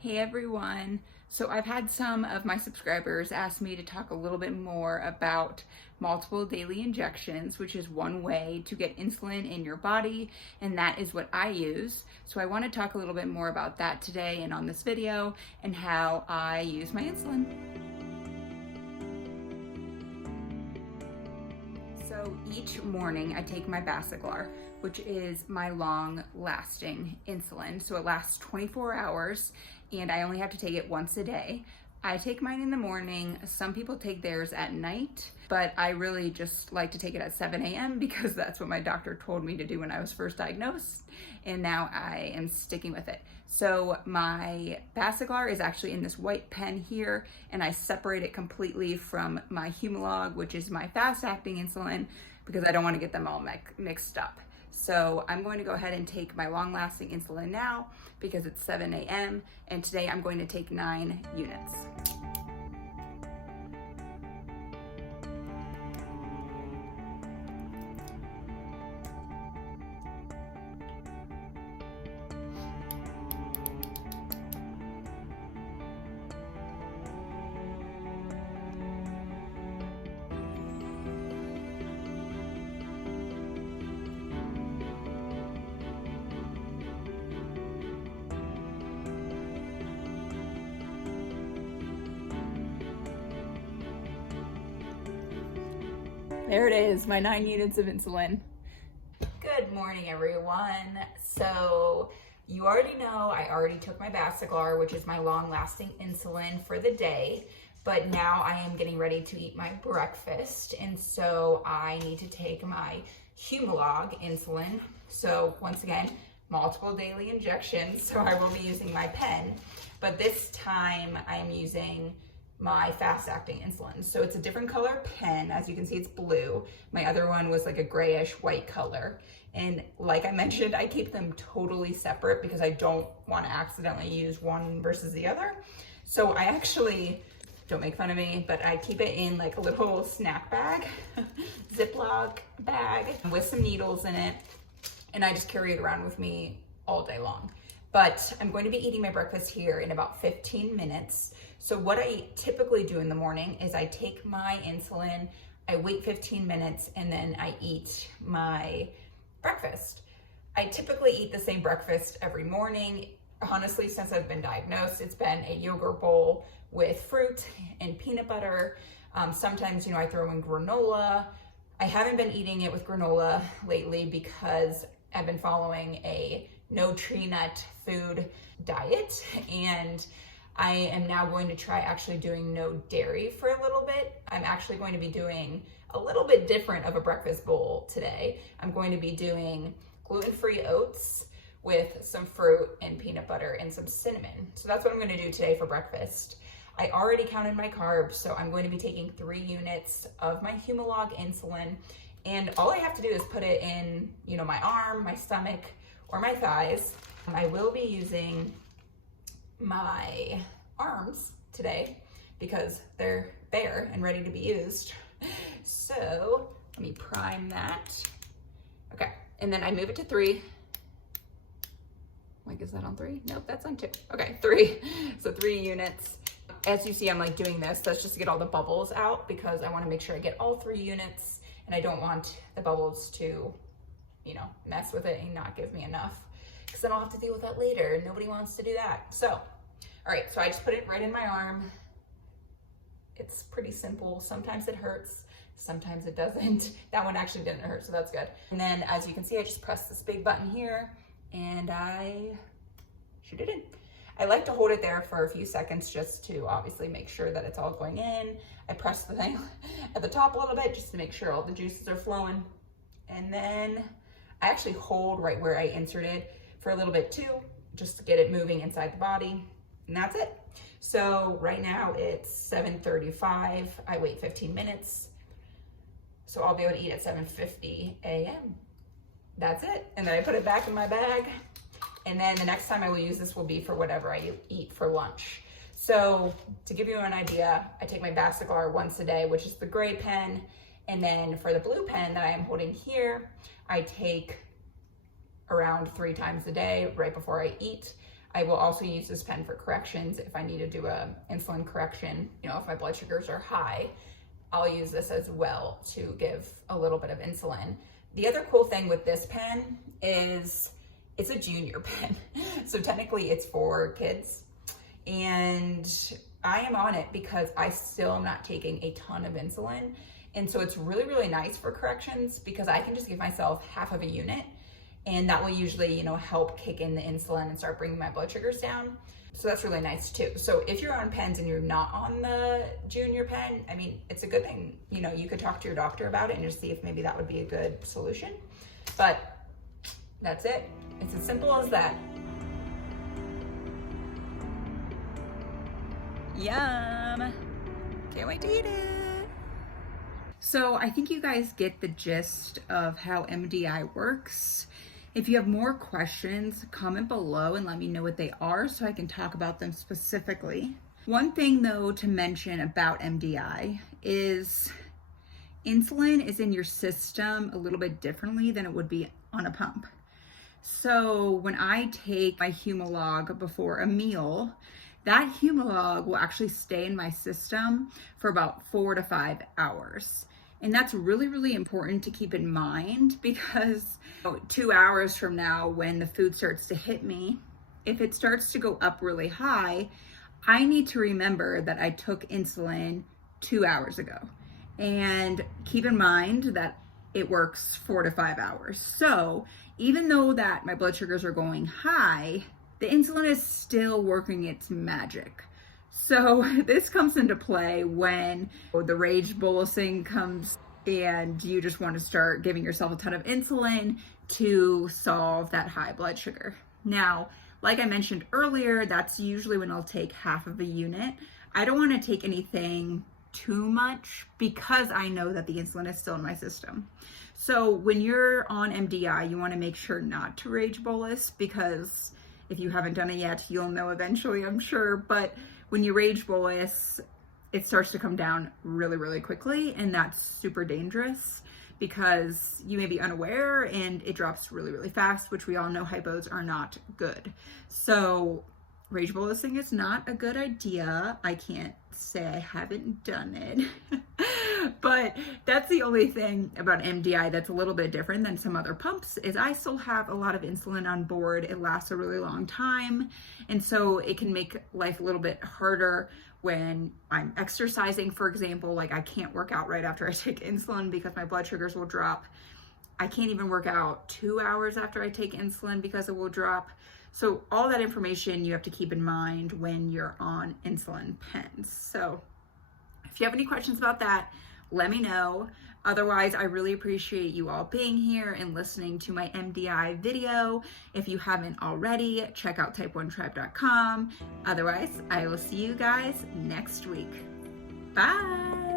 Hey everyone. So I've had some of my subscribers ask me to talk a little bit more about multiple daily injections, which is one way to get insulin in your body, and that is what I use. So I want to talk a little bit more about that today and on this video and how I use my insulin. So each morning I take my Basaglar, which is my long-lasting insulin. So it lasts 24 hours and I only have to take it once a day. I take mine in the morning. Some people take theirs at night, but I really just like to take it at 7 a.m. because that's what my doctor told me to do when I was first diagnosed, and now I am sticking with it. So my Basaglar is actually in this white pen here, and I separate it completely from my Humalog, which is my fast-acting insulin, because I don't want to get them all mixed up. So I'm going to go ahead and take my long-lasting insulin now because it's 7 a.m. and today I'm going to take 9 units. There it is, my 9 units of insulin. Good morning, everyone. So you already know I already took my Basaglar, which is my long-lasting insulin for the day, but now I am getting ready to eat my breakfast, and so I need to take my Humalog insulin. So once again, multiple daily injections, so I will be using my pen, but this time I'm using my fast-acting insulin. So it's a different color pen. As you can see, it's blue. My other one was like a grayish white color. And like I mentioned, I keep them totally separate because I don't want to accidentally use one versus the other. So I actually, don't make fun of me, but I keep it in like a little snack bag, Ziploc bag with some needles in it. And I just carry it around with me all day long. But I'm going to be eating my breakfast here in about 15 minutes. So what I typically do in the morning is I take my insulin, I wait 15 minutes, and then I eat my breakfast. I typically eat the same breakfast every morning. Honestly, since I've been diagnosed, it's been a yogurt bowl with fruit and peanut butter. Sometimes, I throw in granola. I haven't been eating it with granola lately because I've been following a no tree nut food diet, and I am now going to try actually doing no dairy for a little bit. I'm actually going to be doing a little bit different of a breakfast bowl today. I'm going to be doing gluten-free oats with some fruit and peanut butter and some cinnamon. So that's what I'm going to do today for breakfast. I already counted my carbs, so I'm going to be taking 3 units of my Humalog insulin, and all I have to do is put it in, my arm, my stomach, or my thighs. I will be using my arms today because they're bare and ready to be used. So let me prime that. Okay, and then I move it to 3. Like, is that on 3? Nope, that's on 2. Okay, 3. So 3 units. As you see, I'm like doing this. That's just to get all the bubbles out because I want to make sure I get all 3 units, and I don't want the bubbles to, mess with it and not give me enough, because then I'll have to deal with that later, and nobody wants to do that. So, all right, so I just put it right in my arm. It's pretty simple. Sometimes it hurts, sometimes it doesn't. That one actually didn't hurt, so that's good. And then as you can see, I just press this big button here and I shoot it in. I like to hold it there for a few seconds just to obviously make sure that it's all going in. I press the thing at the top a little bit just to make sure all the juices are flowing. And then I actually hold right where I inserted for a little bit too, just to get it moving inside the body. And that's it. So right now it's 7:35. I wait 15 minutes. So I'll be able to eat at 7:50 a.m. That's it. And then I put it back in my bag. And then the next time I will use this will be for whatever I eat for lunch. So to give you an idea, I take my Basaglar once a day, which is the gray pen. And then for the blue pen that I am holding here, I take around 3 times a day right before I eat. I will also use this pen for corrections. If I need to do a insulin correction, you know, if my blood sugars are high, I'll use this as well to give a little bit of insulin. The other cool thing with this pen is it's a junior pen. So technically it's for kids. And I am on it because I still am not taking a ton of insulin. And so it's really, really nice for corrections because I can just give myself half of a unit, and that will usually, you know, help kick in the insulin and start bringing my blood sugars down. So that's really nice too. So if you're on pens and you're not on the junior pen, I mean, it's a good thing, you know, you could talk to your doctor about it and just see if maybe that would be a good solution. But that's it. It's as simple as that. Yum. Can't wait to eat it. So I think you guys get the gist of how MDI works. If you have more questions, comment below and let me know what they are so I can talk about them specifically. One thing though to mention about MDI is insulin is in your system a little bit differently than it would be on a pump. So when I take my Humalog before a meal, that Humalog will actually stay in my system for about 4 to 5 hours. And that's really, really important to keep in mind because 2 hours from now, when the food starts to hit me, if it starts to go up really high, I need to remember that I took insulin 2 hours ago. And keep in mind that it works 4 to 5 hours. So even though that my blood sugars are going high, the insulin is still working its magic. So this comes into play when the rage bolusing comes and you just want to start giving yourself a ton of insulin to solve that high blood sugar. Now, like I mentioned earlier, that's usually when I'll take half of a unit. I don't want to take anything too much because I know that the insulin is still in my system. So when you're on MDI, you want to make sure not to rage bolus, because if you haven't done it yet, you'll know eventually, I'm sure. But when you rage bolus, it starts to come down really, really quickly. And that's super dangerous because you may be unaware and it drops really, really fast, which we all know hypos are not good. So rage bolusing is not a good idea. I can't say I haven't done it. But that's the only thing about MDI that's a little bit different than some other pumps is I still have a lot of insulin on board. It lasts a really long time. And so it can make life a little bit harder when I'm exercising, for example. Like I can't work out right after I take insulin because my blood sugars will drop. I can't even work out 2 hours after I take insulin because it will drop. So all that information you have to keep in mind when you're on insulin pens. So if you have any questions about that, let me know. Otherwise, I really appreciate you all being here and listening to my MDI video. If you haven't already, check out type1tribe.com. Otherwise, I will see you guys next week. Bye.